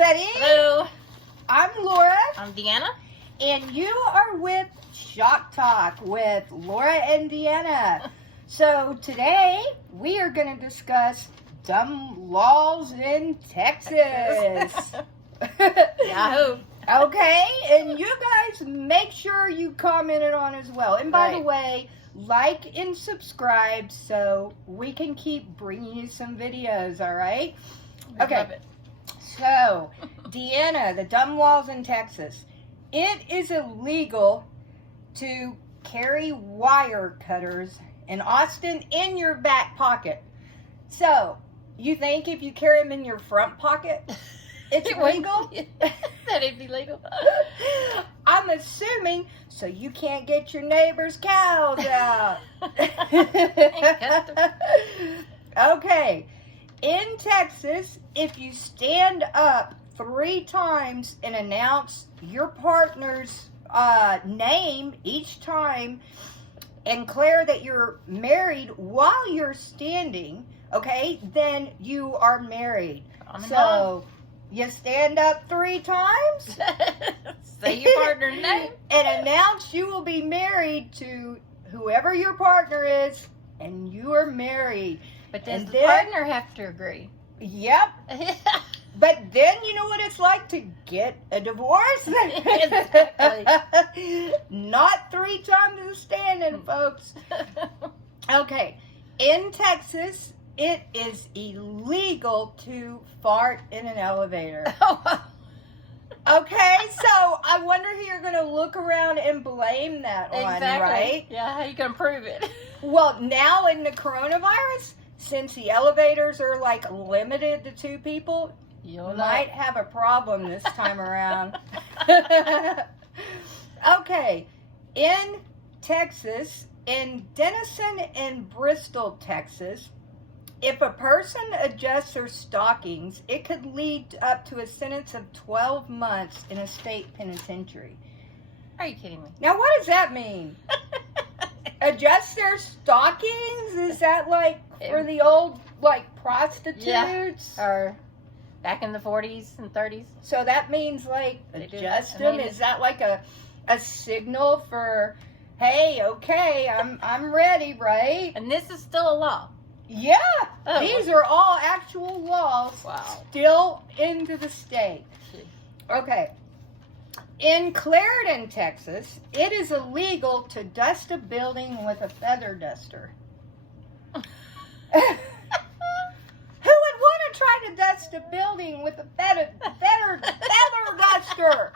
everybody. Hello. I'm Laura. I'm Deanna. And you are with Shock Talk with Laura and Deanna. So today we are going to discuss dumb laws in Texas. Yahoo. Okay, and you guys make sure you commented on as well. And by the way, like and subscribe so we can keep bringing you some videos, all right? Okay, so Deanna, the dumb laws in Texas. It is illegal to carry wire cutters in Austin in your back pocket. So, you think if you carry them in your front pocket, it's legal? That it'd be legal. I'm assuming so you can't get your neighbor's cows out. Okay. In Texas, if you stand up 3 times and announce your partner's name each time and declare that you're married while you're standing, okay, then you are married. So you stand up 3 times, say your partner's name, and announce you will be married to whoever your partner is, and you are married. But does the partner have to agree? Yep. But then you know what it's like to get a divorce? Exactly. Not 3 times a standing, folks. Okay. In Texas, it is illegal to fart in an elevator. Okay, so I wonder who you're going to look around and blame that on, right? Yeah, how you going to prove it? Well, now in the coronavirus, since the elevators are like limited to 2 people, you might have a problem this time around. Okay, in Texas, in Denison and Bristol, Texas, if a person adjusts their stockings, it could lead up to a sentence of 12 months in a state penitentiary. Are you kidding me? Now, what does that mean? Adjust their stockings? Is that like for the old, like, prostitutes? Yeah. Or back in the 40s and 30s? So that means, like, adjust them? Is that like a signal for, hey, okay, I'm ready, right? And this is still a law. Yeah. Oh. These are all actual laws. Wow. Still into the state. Okay. In Clarendon, Texas, it is illegal to dust a building with a feather duster. Who would want to try to dust a building with a feather duster?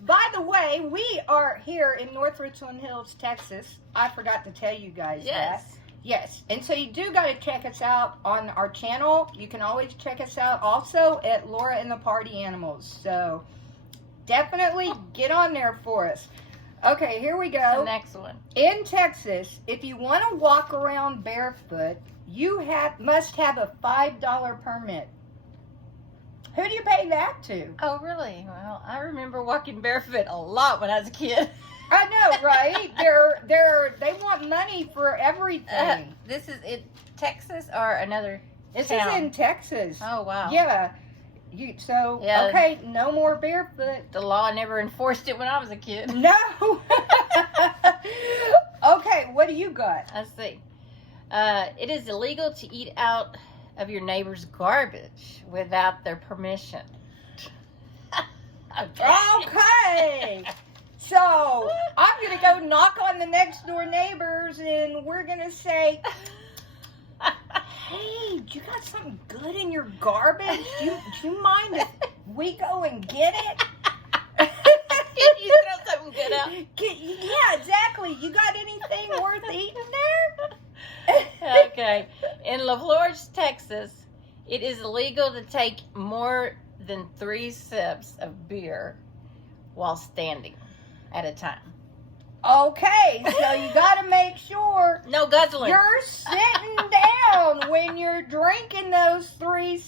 By the way, we are here in North Richland Hills, Texas. I forgot to tell you guys that. Yes, and so you do got to check us out on our channel. You can always check us out also at Laura and the Party Animals. So definitely get on there for us. Okay, here we go. The next one. In Texas, if you want to walk around barefoot, you must have a $5 permit. Who do you pay that to? Oh, really? Well, I remember walking barefoot a lot when I was a kid. I know, right? They want money for everything. This is in Texas or another This town? is in Texas. Oh, wow. Yeah. Okay, no more barefoot. The law never enforced it when I was a kid. No. Okay, what do you got? Let's see. It is illegal to eat out of your neighbor's garbage without their permission. Okay. So, I'm going to go knock on the next door neighbors and we're going to say, hey, you got something good in your garbage? Do you mind if we go and get it? Can you throw something good out? Yeah, exactly. You got anything worth eating there? Okay. In La Florida, Texas, it is illegal to take more than 3 sips of beer while standing at a time. Okay, so you got to make sure no guzzling. You're sitting down when you're drinking those 3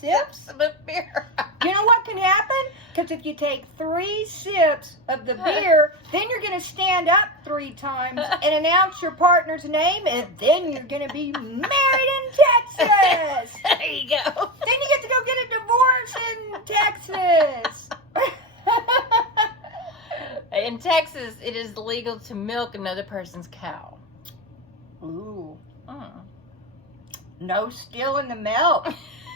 sips of beer. You know what can happen? Because if you take 3 sips of the beer, then you're going to stand up 3 times and announce your partner's name, and then you're going to be married in Texas. There you it is illegal to milk another person's cow. Ooh. Mm. No stealing the milk.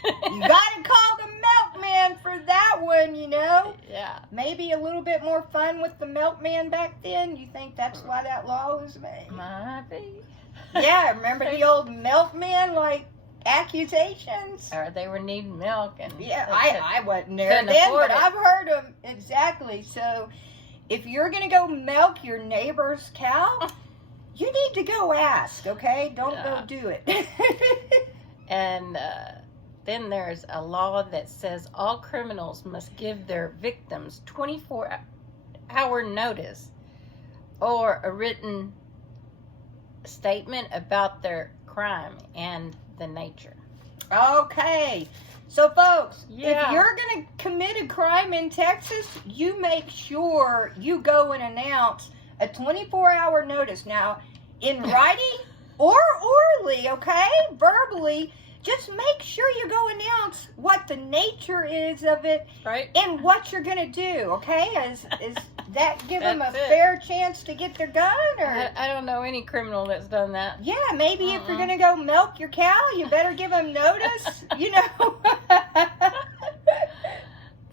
You gotta call the milkman for that one, you know? Yeah. Maybe a little bit more fun with the milkman back then. You think that's why that law was made? Might be. Yeah, remember the old milkman, like, accusations? Or they were needing milk. And Yeah, they I wasn't there couldn't then, afford but it. I've heard them. Exactly. So, if you're going to go milk your neighbor's cow, you need to go ask, okay? Don't Yeah. go do it. And then there's a law that says all criminals must give their victims 24-hour notice or a written statement about their crime and the nature. Okay. So, folks, Yeah. if you're going to commit a crime in Texas, you make sure you go and announce a 24-hour notice. Now, in writing or orally, okay, verbally, just make sure you go announce what the nature is of it Right? and what you're going to do, okay? Is that give them a That's it. fair chance to get their gun? Or I don't know any criminal that's done that. yeah, maybe if you're going to go milk your cow, you better give them notice, you know?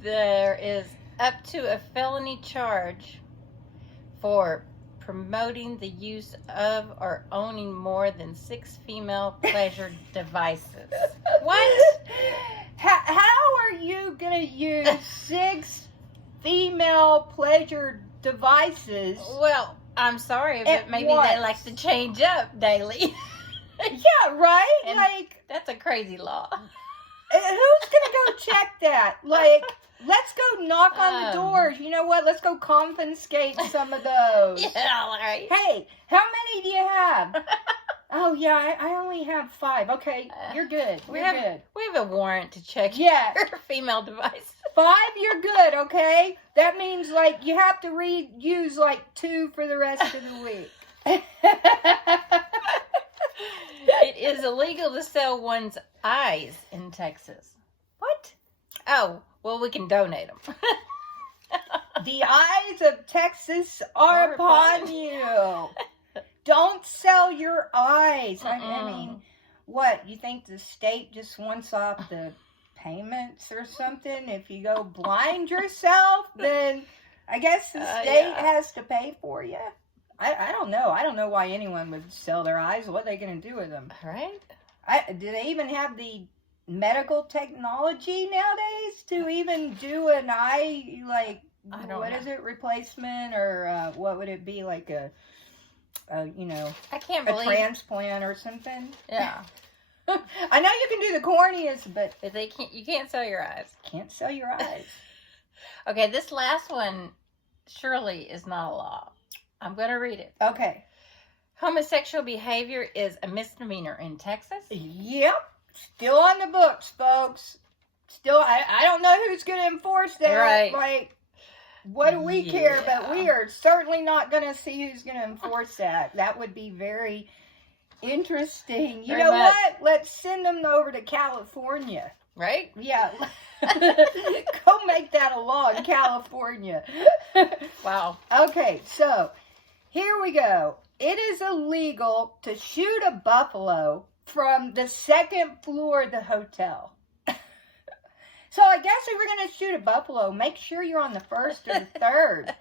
There is up to a felony charge for promoting the use of or owning more than 6 female pleasure devices. What? How are you going to use 6 female pleasure devices? Well, I'm sorry, At but maybe once. they like to change up daily. Yeah, right? And- like, That's a crazy law. who's going to go check that? Like, let's go knock on the doors. You know what? Let's go confiscate some of those. Yeah, all right. Hey, how many do you have? Oh, yeah, I only have 5. Okay, you're good. We You're have good. we have a warrant to check Yeah. your female device. 5, you're good, okay? That means, like, you have to use, like, 2 for the rest of the week. It is illegal to sell one's eyes in Texas. What? Oh, well, we can donate them. The eyes of Texas are Are upon upon you. Don't sell your eyes. I Mm-mm. mean, what? You think the state just wants off the payments or something? If you go blind yourself, then I guess the state Yeah. has to pay for you. I don't know. I don't know why anyone would sell their eyes. What are they going to do with them? Right? Do they even have the medical technology nowadays to even do an eye, like, I don't what know. is it, replacement, or what would it be, like a you know, I can't a believe. transplant or something? Yeah, I know you can do the corneas, but but they can't. You can't sell your eyes. can't sell your eyes. Okay, this last one surely is not a law. I'm going to read it. Okay. Homosexual behavior is a misdemeanor in Texas. Yep. Still on the books, folks. Still, I don't know who's going to enforce that. Right. Like, what do we care? But Yeah. we are certainly not going to see who's going to enforce that. That would be very interesting. You Very know much. what? Let's send them over to California. Right? Yeah. Go make that a law in California. Wow. Okay, so here we go. It is illegal to shoot a buffalo from the 2nd floor of the hotel. So I guess if we're going to shoot a buffalo, make sure you're on the 1st or the 3rd.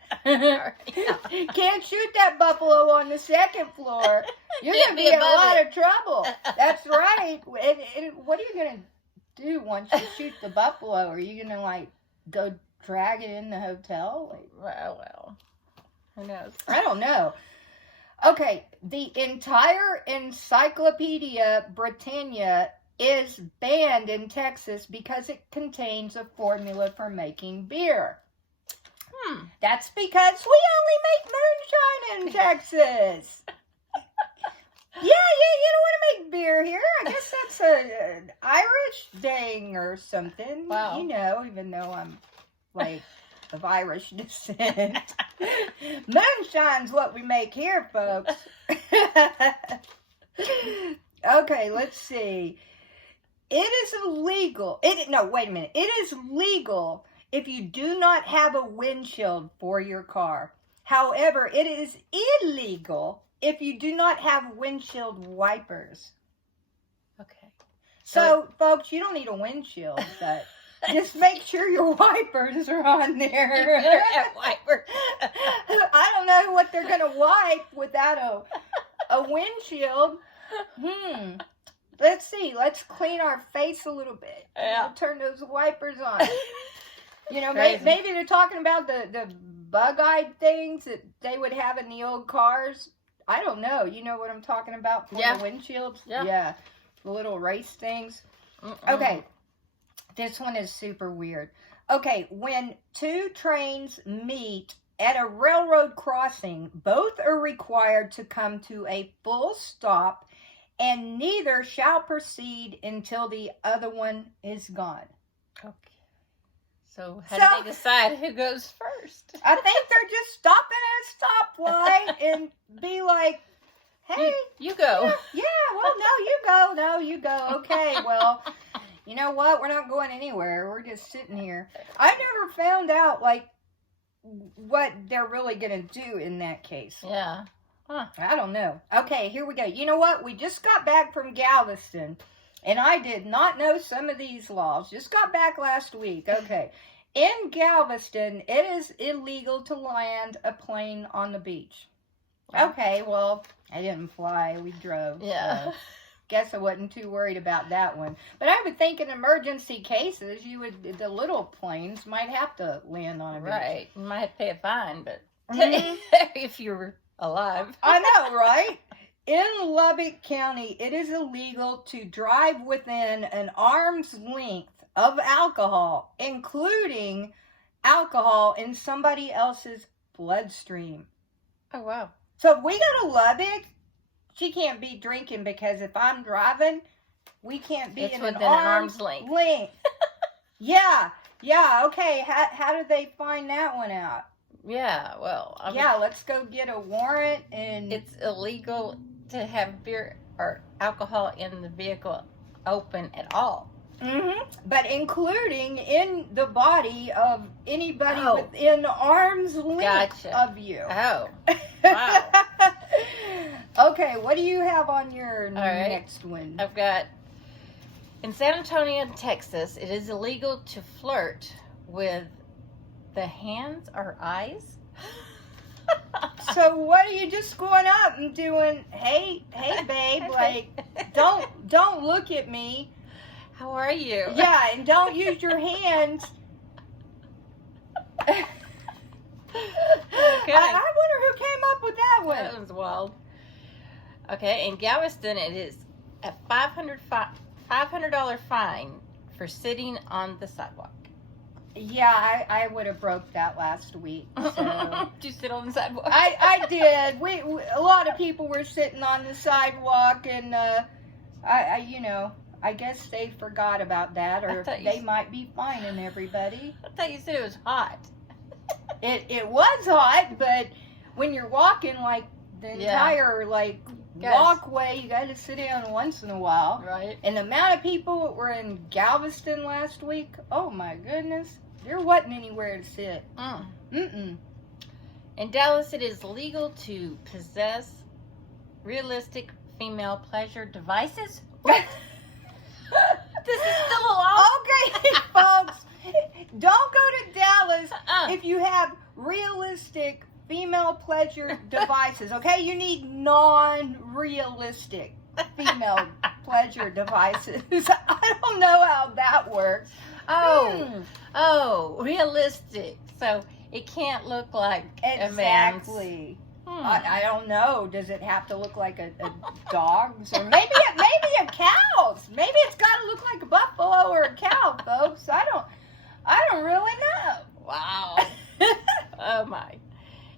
Can't shoot that buffalo on the 2nd floor. You're Can't going to be be in a above lot it. of trouble. That's right. And what are you going to do once you shoot the buffalo? Are you going to, like, go drag it in the hotel? Like, Well, who knows? I don't know. Okay, the entire Encyclopedia Britannia is banned in Texas because it contains a formula for making beer. That's because we only make moonshine in Texas. Yeah, you don't want to make beer here. I guess that's an Irish thing or something. Wow. You know, even though I'm, like, of Irish descent. Moonshine's what we make here, folks. Okay, let's see. It is illegal. No, wait a minute. It is legal if you do not have a windshield for your car. However, it is illegal if you do not have windshield wipers. Okay. So, folks, you don't need a windshield, but just make sure your wipers are on there. You better have wipers. I don't know what they're going to wipe without a windshield. Let's see. Let's clean our face a little bit. Yeah. We'll turn those wipers on. You know, Crazy. maybe they're talking about the bug-eyed things that they would have in the old cars. I don't know. You know what I'm talking about for the windshields? Yeah. The little race things. Okay. This one is super weird. Okay, when two trains meet at a railroad crossing, both are required to come to a full stop, and neither shall proceed until the other one is gone. Okay. So how do they decide who goes first? I think they're just stopping at a stoplight and be like, hey. You go. Yeah, well, no, you go. No, you go. Okay, well, you know what? We're not going anywhere. We're just sitting here. I never found out, like, what they're really going to do in that case. Yeah. Huh. I don't know. Okay, here we go. You know what? We just got back from Galveston, and I did not know some of these laws. Just got back last week. Okay. In Galveston, it is illegal to land a plane on the beach. Okay, well, I didn't fly. We drove. Yeah. So guess I wasn't too worried about that one. But I would think in emergency cases, the little planes might have to land on a beach. Right. You might have to pay a fine, but if you're alive. I know, right? In Lubbock County, it is illegal to drive within an arm's length of alcohol, including alcohol in somebody else's bloodstream. Oh, wow. So if we go to Lubbock, she can't be drinking, because if I'm driving, we can't be in within an arm's length. Yeah, okay. How did they find that one out? Yeah, well, let's go get a warrant. And it's illegal to have beer or alcohol in the vehicle open at all. But including in the body of anybody within arm's length of you. Oh, wow. Okay, what do you have on your next one? I've got, in San Antonio, Texas, it is illegal to flirt with the hands or eyes. So what are you just going up and doing, hey babe, like, don't look at me. How are you? Yeah, and don't use your hands. Okay. I wonder who came up with that one. That was wild. Okay, in Galveston, it is a $500 fine for sitting on the sidewalk. Yeah, I would have broke that last week. So. Did you sit on the sidewalk? I did. We a lot of people were sitting on the sidewalk, and I guess they forgot about that, or they might be fining everybody. I thought you said it was hot. It was hot, but when you're walking, like, the entire, walkway, you got to sit down once in a while. Right. And the amount of people that were in Galveston last week, oh my goodness, there wasn't anywhere to sit. In Dallas, it is legal to possess realistic female pleasure devices. What? This is still a law? Okay, folks, don't go to Dallas if you have realistic female pleasure devices, okay? You need non-realistic female pleasure devices. I don't know how that works. Oh, realistic. So it can't look like a man's. Exactly. I don't know. Does it have to look like a dog's, or maybe a cow's? Maybe it's got to look like a buffalo or a cow, folks. I don't really know. Wow. Oh my.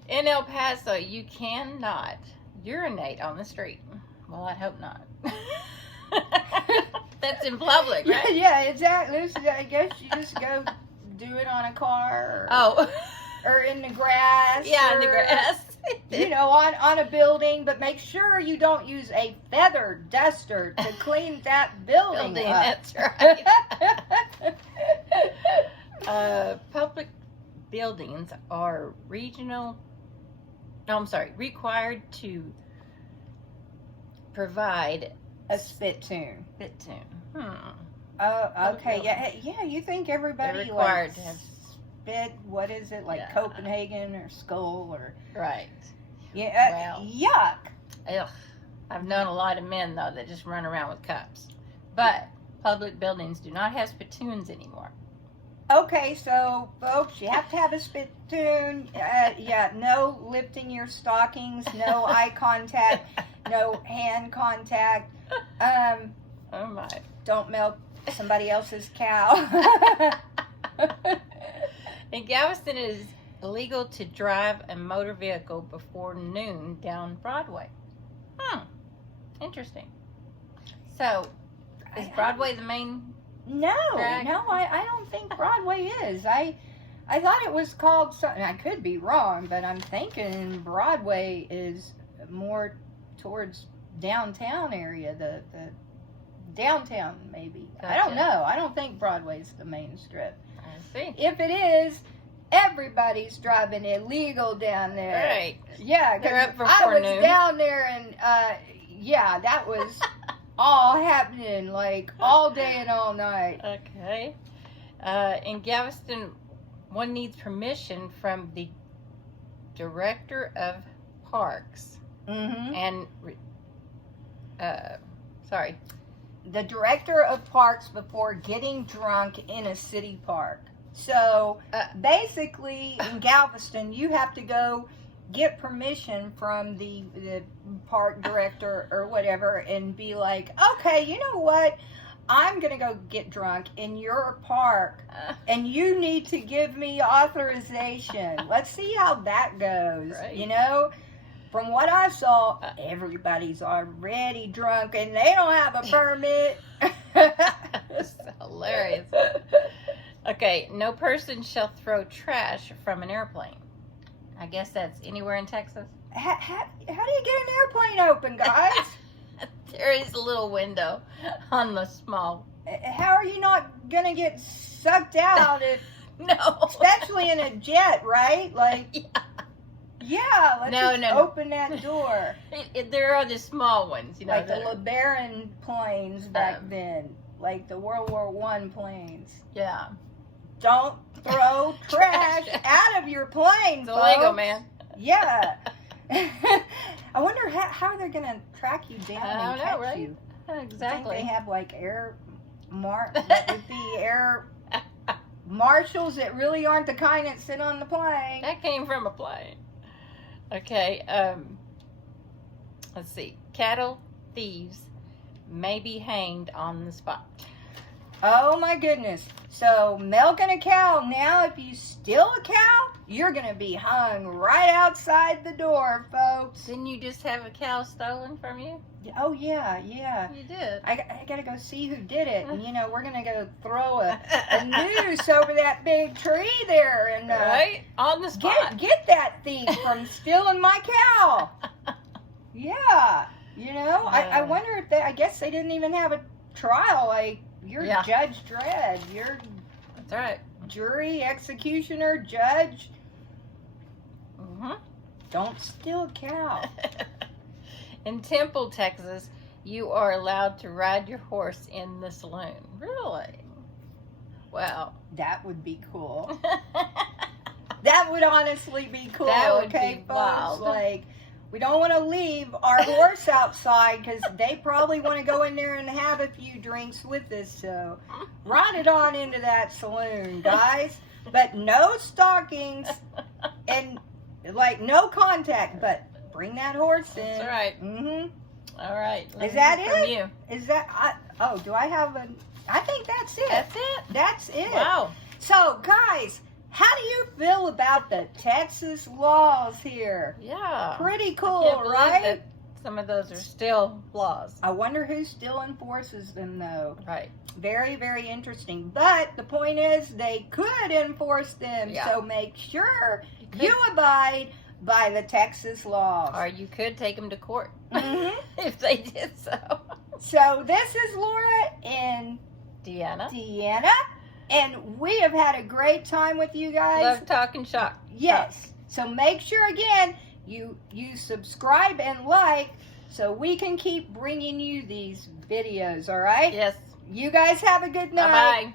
In El Paso, you cannot urinate on the street. Well, I hope not. That's in public, right? Yeah, exactly. I guess you just go do it on a car. Or in the grass. Yeah, in the grass. On a building, but make sure you don't use a feather duster to clean that building up. That's right. Public buildings are regional No, I'm sorry. Required to provide a spittoon. spittoon. Oh, okay. Yeah. You think everybody They're required like to have spit? What is it like, Yeah. Copenhagen or Skull or? right. Yeah. Well. Yuck. Ugh. I've known a lot of men though that just run around with cups, but public buildings do not have spittoons anymore. Okay, so folks, you have to have a spittoon. Yeah, no lifting your stockings, no eye contact, no hand contact. Oh my! Don't milk somebody else's cow. In Galveston, it is illegal to drive a motor vehicle before noon down Broadway. Interesting. So, is Broadway the main? No, Drag? I don't think Broadway is. I thought it was called something. I could be wrong, but I'm thinking Broadway is more towards downtown area, the downtown maybe. I don't Gotcha. know. I don't think Broadway's the main strip. I see. If it is, everybody's driving illegal down there. Right. Yeah, 'cause They're up for I was forenoon. down there and yeah, that was all happening like all day and all night. Okay. In Galveston, one needs permission from the director of parks Mm-hmm. and sorry. The director of parks before getting drunk in a city park. So basically, in Galveston, you have to go get permission from the park director or whatever and be like, okay, you know what? I'm going to go get drunk in your park and you need to give me authorization. Let's see how that goes. Right. You know, from what I saw, everybody's already drunk and they don't have a permit. That's hilarious. Okay, no person shall throw trash from an airplane. I guess that's anywhere in Texas. How do you get an airplane open, guys? There is a little window on the small. How are you not going to get sucked out, No. especially in a jet, right? Like, yeah, let's just open that door. There are the small ones, you know. Like the LeBaron planes back then, like the World War I planes. Yeah. Don't throw trash out of your plane, It's folks. illegal, man. Yeah. I wonder how they're going to track you down and catch right? you. Exactly. Think they have like air marshals that really aren't the kind that sit on the plane. That came from a plane. Okay, let's see. Cattle thieves may be hanged on the spot. Oh my goodness. So milking a cow, now if you steal a cow, you're going to be hung right outside the door, folks. Didn't you just have a cow stolen from you? Oh yeah. You did. I got to go see who did it. And you know, we're going to go throw a noose over that big tree there and right? On the spot. Get that thief from stealing my cow. Yeah. You know, I wonder if I guess they didn't even have a trial. Like, you're Judge Dredd. You're That's right. jury, executioner, judge. Mm-hmm. Don't steal a cow. In Temple, Texas, you are allowed to ride your horse in the saloon. Really? Wow. That would be cool. That would honestly be cool. That would okay, be folks? wild. Like, we don't want to leave our horse outside because they probably want to go in there and have a few drinks with us. So, ride it on into that saloon, guys. But no stockings and, like, no contact. But bring that horse in. That's right. Mm-hmm. All right. Is that From it? you. Is that... do I have a... I think that's it. That's it? That's it. Wow. So, guys, how do you feel about the Texas laws here? Yeah. Pretty I cool, can't believe right? that some of those are still laws. I wonder who still enforces them, though. Right. Very, very interesting. But the point is, they could enforce them, Yeah. so make sure could. you abide by the Texas laws. Or you could take them to court Mhm. if they did so. So this is Laura and Deanna. and we have had a great time with you guys. Love talking shock. Yes. So make sure, again, you subscribe and like so we can keep bringing you these videos, all right? Yes. You guys have a good night. Bye-bye.